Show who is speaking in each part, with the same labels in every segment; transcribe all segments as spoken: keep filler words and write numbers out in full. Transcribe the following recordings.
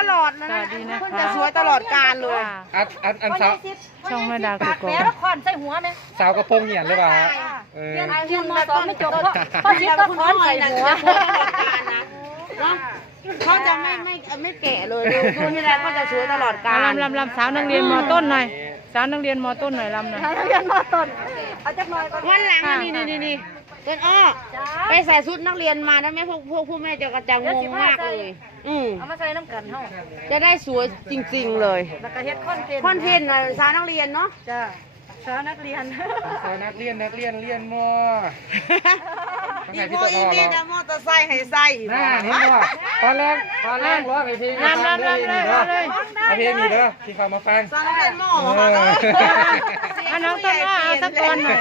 Speaker 1: ลอดนะคุณจะสวยตลอดกาลเลย
Speaker 2: อันอันอันสาว
Speaker 3: ช่องแม่ดาวกุกกอก
Speaker 4: ขอนใส่หัวไหม
Speaker 2: สาวกระโปรงเหี่ยนหรือเปล่าเออ
Speaker 4: เรียนเรียนมสองไม่จบเพราะเพราะชิดก็ขอนใส่หัว
Speaker 1: เขาจะไม่ไม่ไม่แก่เลยดูนี่แหละก็จะสวยตลอดกาล
Speaker 3: ลำลำลำสาวนักเรียนมต้นหน่อยสาวนักเรียนมต้นหน่อยลำหน่อย
Speaker 4: เรียนมต้นเอาจักหน่อยก็
Speaker 1: วันหลังนี่นี่นี่นี่ต้นอ้อไปใส่ชุดนักเรียนมาได้ไหมพวกพวกผู้แม่จะกระจังงงมากเลยอืม
Speaker 4: เอามาใส่น้ำกันเฮา
Speaker 1: จะได้สวยจริงๆเลย
Speaker 4: แล้วก็เฮ็ดคอนเทนต์
Speaker 1: คอนเทนต์หน่อยสาวนักเรียนเนาะ
Speaker 4: จ้าสาวนักเรียน
Speaker 2: สาวนักเรียนนักเรียนเรียนมอ
Speaker 1: อีโมอีเมนมอเตอร์ไซค์ให้ใส่
Speaker 2: หน้านี่ว่าตอนแรกตอนแรกร้องไอเพลง
Speaker 3: ลำลำลำเลยเลย
Speaker 2: ไอเพลงนี่เด้อที่เขามาฟัง
Speaker 1: สาวนักเรียนมอ
Speaker 3: เอาน้องต้นอ้อเอาสักคนหน่อย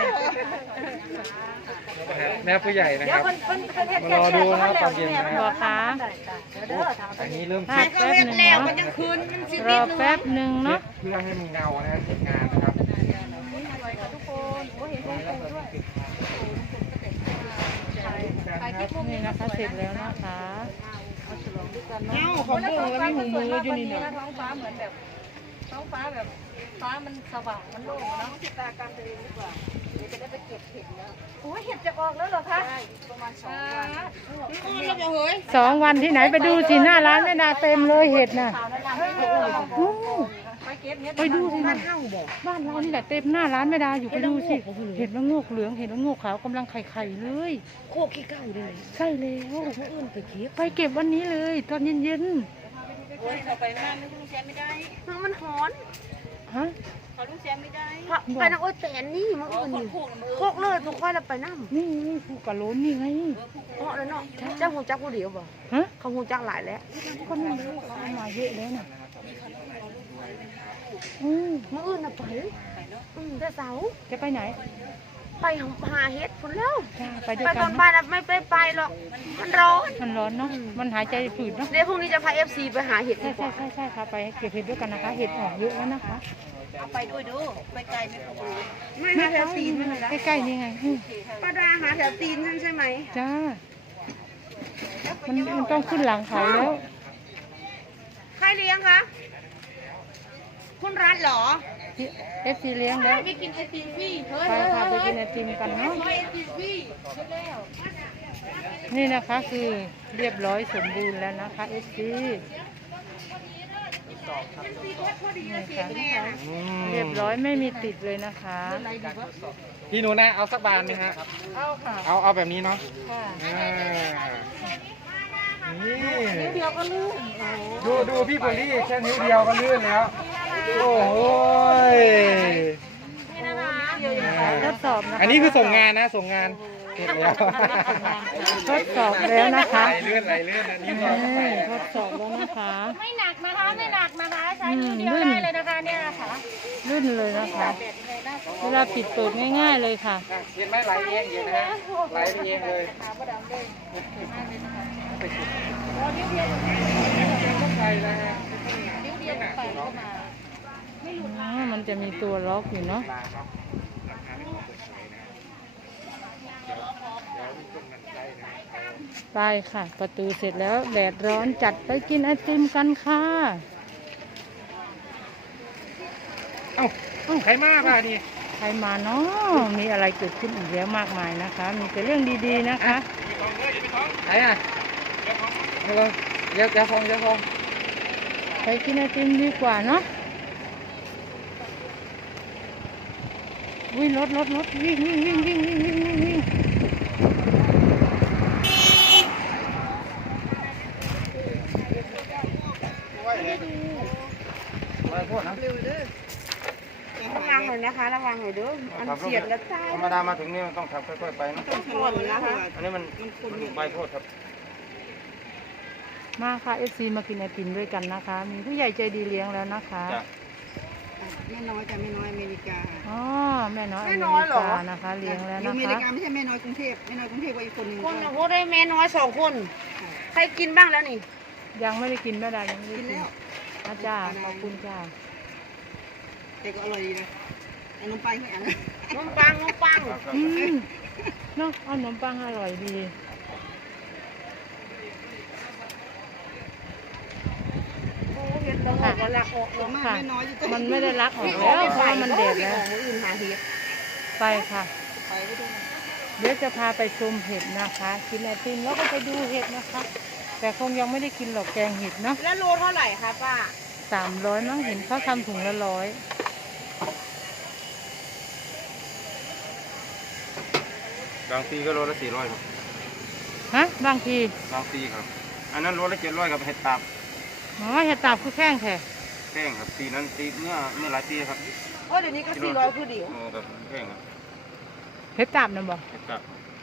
Speaker 2: แม่ผู้ใหญ่นะ
Speaker 4: เดี๋
Speaker 2: ค
Speaker 4: ยว
Speaker 2: รับ
Speaker 4: เพิ่นเพิ่นเฮ็ด
Speaker 2: มารอดูนะตอนเย็นนะ
Speaker 3: บอกค่ะ
Speaker 2: อันนี้เริ่ม
Speaker 3: ภา
Speaker 2: คิ
Speaker 3: พ
Speaker 2: ด
Speaker 3: แป๊บหนึ่ง
Speaker 1: แล้ว
Speaker 3: เนาะ
Speaker 1: มันจะคืนมันสิ
Speaker 3: ร
Speaker 1: นิ
Speaker 3: อ
Speaker 1: ดนึง
Speaker 3: แป๊บหนึ่งเนาะ
Speaker 2: เพื่อให้มีเงานะเสร็จงานนะครับ
Speaker 3: นี่นะคะเสร็จแล้วนะคะ
Speaker 1: เงาของพวกมันมีหูมืออยู่นี่เนาะ
Speaker 4: ท้องฟ้าเหมือนแบบท้องฟ้าแบบฟ้ามันสว่างมันโล่งเนาะติดตาการตัวเองดีกว่าเดี๋ยวจะได้ไปเก็บเห็ดแล้วโอ้ยเห็ดจะออกแล้วเหรอคะใช่ประมาณสองวัน
Speaker 1: แล้วก็เฮ้ย
Speaker 3: สองวันที่ไหนไปดูสิหน้าร้านแม่ดาเต็มเลยเห็ดน่ะอู้
Speaker 4: ไปเก็บเห็ด
Speaker 3: ไปดูสิบ้านบ้านเรานี่แหละเต็มหน้าร้านแม่ดาอยู่ไปดูสิเห็ดละโงกเหลืองเห็ดละโงกขาวกำลังไข่ไข่เลย
Speaker 1: โคกขี้เก่าเลย
Speaker 3: ใช่แล้ว
Speaker 1: เขาเอื้นไปเก็บ
Speaker 3: ไปเก็บวันนี้เลยตอนเย็น
Speaker 1: โอ้ยเราไปนั่นลูกแซมไม่ได้มันหอน
Speaker 3: ๆฮะ
Speaker 1: เขาลูกแซมไม่ได้ไปนะโอ้ยแต่นี่มันอื่นนี่โคกเลยทุกคนเราไปนั่ง
Speaker 3: นี่ไงภูกระโล้นนี่ไง
Speaker 1: เพราะแล้วเนาะเจ้าหูจักผู้เดียวบ่
Speaker 3: ฮะ
Speaker 1: เขาหูจักหลายแล้ว
Speaker 3: ก็ไม่รู้เขาเอามาเยอะแล้วน่ะอืม
Speaker 1: มื่ออื่นน่ะไปอืมแต่เสาร์
Speaker 3: จะไปไหน
Speaker 1: ไปหาเห็ดพุ่นแล้ว
Speaker 3: จ้าไปด้วย
Speaker 1: ไป
Speaker 3: กั
Speaker 1: ตอน นบ่ายน่ะไม่ไปไปหรอกมันร้อน
Speaker 3: มันร้อนเนาะมันหายใจฝืดเนาะ
Speaker 1: เดี๋ยวพรุ่งนี้จะพาเอฟซีไปหาเห็ด
Speaker 3: ใช่
Speaker 1: ดีก
Speaker 3: ใช่
Speaker 1: ว่า
Speaker 3: ใช่ใช่ค่ะไปเก็บเห็ดด้วยกันนะคะ เห็ดออกเยอะแล้วนะคะ
Speaker 1: เอาไปด้วยดูไปไกลไหมครับไม่หาแถวตีนไม่ได้
Speaker 3: ใกล้ๆนี่ไงอืม
Speaker 1: ป้าดาหาแถวตีนนั่นใช่ไหม
Speaker 3: จ้ามันมันต้องขึ้นหลังเขาแล้ว
Speaker 1: ใครเลี้ยงคะคุณรัฐเหรอ
Speaker 3: เอฟซีเลี้ยงแล้ว
Speaker 1: ไปกินไอติมพี่เฮ้ย
Speaker 3: ไปพาไปกินไอติมกันเนาะ
Speaker 1: ไอติมพี่
Speaker 3: นี่นะคะคือเรียบร้อยสมบูรณ์แล้วนะคะเอฟซีเรียบร้อยไม่มีติดเลยนะคะ
Speaker 2: พี่หนูนะเอาสักบานไหมฮะ
Speaker 3: เอาค่ะ
Speaker 2: เอาเอาแบบนี้เนาะ
Speaker 3: ค่ะ
Speaker 2: อ่านี่
Speaker 4: เดียวก็ลื่น
Speaker 2: ดูดูพี่โบลี่แค่นิ้วเดียวก็ลื่นแล้ว โอ้โหย
Speaker 3: ทดสอบนะคะ
Speaker 2: อันนี้คือส่งงานนะส่งงานเสร็จแล้ว
Speaker 3: ทดสอบแล้วนะคะ
Speaker 2: ไหลเลื่อนไหลเลื่อนอันนี้
Speaker 3: นี่
Speaker 2: ก็ใส่
Speaker 3: ทดสอบแล้วนะคะ
Speaker 4: ไม่หนักนะคะไม่หนักนะคะใช้มือเดียวได้เลยนะคะเนี่ยนะคะ
Speaker 3: ลื่นเลยนะคะ เวลาปิดเปิดง่ายๆเลยค่ะ
Speaker 2: เห็นไหมไหลเองเห็นนะฮะไหลไปเองเลยต้องไปนะฮะ
Speaker 3: อ๋อมันจะมีตัวล็อกอยู่เนาะไปค่ะ ประตูเสร็จแล้วแดดร้อนจัดไปกินไอติมกันค่ะ
Speaker 2: เอ้าเอ้าใครมากอ่ะนี่
Speaker 3: ใครมาเนาะมีอะไรเกิดขึ้นอีกแล้วมากมายนะคะ มีแต่เรื่องดีๆนะคะ
Speaker 2: ไหนอ่ะเดี๋ยวเดี๋ยวเดี๋ยวฟองเดี๋ยวฟอง
Speaker 3: ไปกินไอติมดีกว่าเนาะวิ่งรถรถรถวิ่งวิ่งวิ่งวิ่งวิ่งวิ่งวิ่งวิ่ง
Speaker 2: ไปพูดนะ
Speaker 1: ระวังหน่อยนะคะระวังหน่อยเด้อมันเสียดแล้วตาย
Speaker 2: ธรรมดามาถึงนี่มันต้องขับค่อยๆไปนะ
Speaker 1: ต้องถอนนะคะ
Speaker 2: อันนี้มันมันใบโทษครับ
Speaker 3: มาค่ะเอฟซีมากินไอติมด้วยกันนะคะ มีผู้ใหญ่ใจดีเลี้ยงแล้วนะคะ
Speaker 1: แม่น้อยจะแม่น้อยอเมริกา
Speaker 3: อ๋อแม่น้อยอเมริกานะคะ เลี้ยงแล้ว
Speaker 1: อยู่
Speaker 3: นะ
Speaker 1: อเมริ
Speaker 3: คะ
Speaker 1: กาไม่ใช่แม่น้อยกรุงเทพแม่น้อยกรุงเทพว่าอีกคนหนึ่งคนพูดได้แม่น้อยสองคนใครกินบ้างแล้วนี่
Speaker 3: ยังไม่ได้กินแม่ดายังไม่ได้กินอาจารย์ขอบคุณจ้า
Speaker 1: แต่ก็อร่อยดีนะไอ้นมปังนี่อ่ะนมปังนมปัง
Speaker 3: อืมเนาะเอาขนมปังอร่อยดี
Speaker 1: ต้องบอกว่ารักออกเนาะ
Speaker 3: ค่ะมันไม่ได้รักออกแล้วเพราะว่ามันแดดแล้ว
Speaker 1: ของอื่นหาเห็ด
Speaker 3: ไปค่ะเดี๋ยวจะพาไปชมเห็ดนะคะกินไอติมแล้วก็ไปดูเห็ดนะคะ แต่คงยังไม่ได้กินหรอกแกงเห็ดเนาะ
Speaker 1: แล้วโลเท่าไหร่คะป้า
Speaker 3: สามร้อยมั้งเห็นเขาทำถุงละร้อย
Speaker 2: บางปีก็โลละสี่ร้อยครับ
Speaker 3: ฮะบางที
Speaker 2: บางปีครับอันนั้นโลละเจ็ดร้อยกับเห็ดตาบ
Speaker 3: อ๋อเห็ดตาบคือแข้งแท้
Speaker 2: แป้งครับปีนั้นปีเมื่อเมื่อหลายปีครับ
Speaker 1: โอ้เดี๋ยวนี้ก็สี่ร้อยคือเดียว
Speaker 2: โอ้กับแป้งครับ
Speaker 3: เห็ดตาบนะบอก
Speaker 2: เห็ดตาบ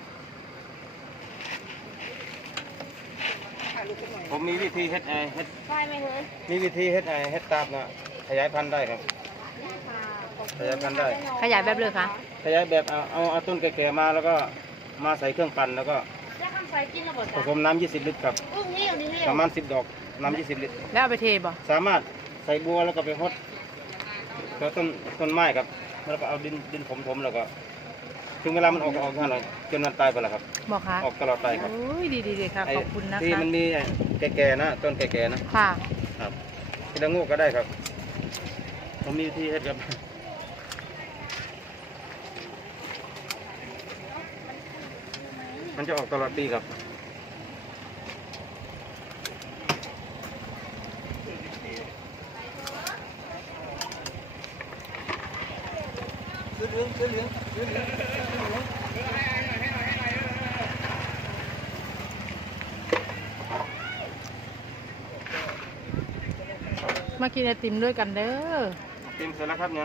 Speaker 2: ผมมีวิธีเฮ็ดไอเฮ็ด
Speaker 1: ใช่ไหมเฮ้ย
Speaker 2: มีวิธีเฮ็ดไอเฮ็ดตาบนะขยายพันธุ์ได้ครับขยายพันธุ์ได้
Speaker 3: ขยายแบบเลยคะ
Speaker 2: ขยายแบบเอาเอาเอาต้นแก่ๆมาแล้วก็มาใส่เครื่องปั่นแล้วก็
Speaker 1: แล้วคำไฟกินระเบิด
Speaker 2: ผสมน้ำยี่สิบลิตรครับ
Speaker 1: อุ้งนี่อยู่นี่เรีย
Speaker 2: ประมาณสิบดอกน้ำยี่สิบลิตร
Speaker 3: แล้วเอาไปเทบ่
Speaker 2: สามารถใส่บัวแล้วก็ไปฮดแล้วต้นต้นไม้ครับแล้วก็เอาดินดินผมๆแล้วก็ถึงเวลามันออกก็ออกแค่หน่อยจนมันตายไปแล้วครับ
Speaker 3: บอกคะ
Speaker 2: ออกตลอดไปครับ
Speaker 3: โอ้ยดีดีๆค่ะ
Speaker 2: ไอ้
Speaker 3: ขอบคุณนะ
Speaker 2: ที่
Speaker 3: คะ
Speaker 2: มันมีไอ้แก่ๆนะต้นแก่ๆนะ
Speaker 3: ค่ะ
Speaker 2: ครับทีละงูก็ได้ครับผมมีวิธีเฮ็ดครับมันจะออกตลอดปีครับเหลืองเหลืองเหลืองเหลือง
Speaker 3: มากินไอติมด้วยกันเด้อ
Speaker 2: เต็มเสร็จแล้วครับเนี่ย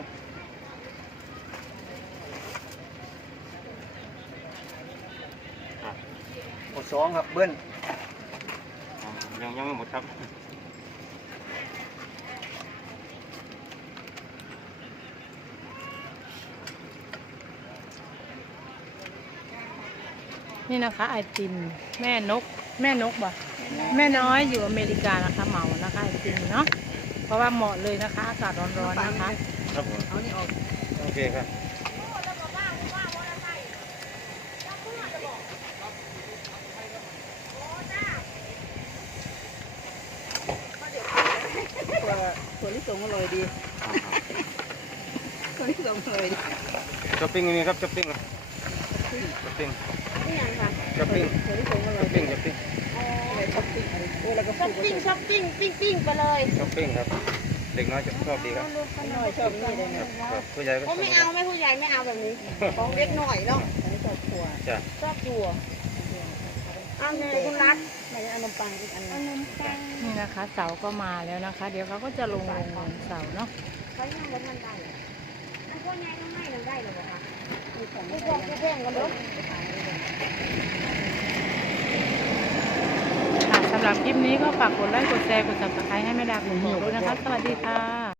Speaker 2: หมดสองครับเบิ้ลยังยังไม่หมดครับ
Speaker 3: นี่นะคะไอติมแม่นกแม่นกบ่แม่น้อยอยู่อเมริกานะคะเหมานะคะไอติมเนาะเพราะว่าเหมาะเลยนะคะอากาศร้อนๆนะคะ
Speaker 2: ครับผมเอานี่ออกโอเคครับถั่วลิสงอร่อยดีถั่วลิสงอร่อยดีช้อปปิ้งนี่ครับช้อปปิ้งนะช้อปปิ้ง
Speaker 1: นี่ยังค่ะ
Speaker 2: ช้อปปิ้งช้อปปิ้งช้อปปิ้ง
Speaker 1: ช้อปปิ้งช้อปปิ้งช้อปปิ้งปิ้งปิ้งไปเลย
Speaker 2: ช้อปปิ้งครับเด็กน้อยจะชอบดีครับ
Speaker 1: น้อยชอบนี่เลย
Speaker 2: ครับผู้ใหญ่ก็ช
Speaker 1: โอ้
Speaker 2: อบ
Speaker 1: ไม่เอาไม่ผู้ใหญ่ไม่เอาแบบนี้ ของเล็กหน่อยเนาะ
Speaker 2: จ้ะ
Speaker 1: ชอบจั่วเอาไงคุณรักไม่ได้เอานมปังอีกอันนึง
Speaker 3: นี่นะคะ เสาก็มาแล้วนะคะ เดี๋ยวเขาก็จะลงลงลงเสาเนาะ
Speaker 1: เขายังบ่ทันได้อันพวกนี้ต้องให้มันได้หรอคะผู้พวกผู้แพงกันเนาะ
Speaker 3: ค่ะสำหรับคลิปนี้ก็ฝากกดไลค์กดแชร์กดซับสไครต์ให้แม่ดาคุณหมอด้วยนะคะ สวัสดีค่ะ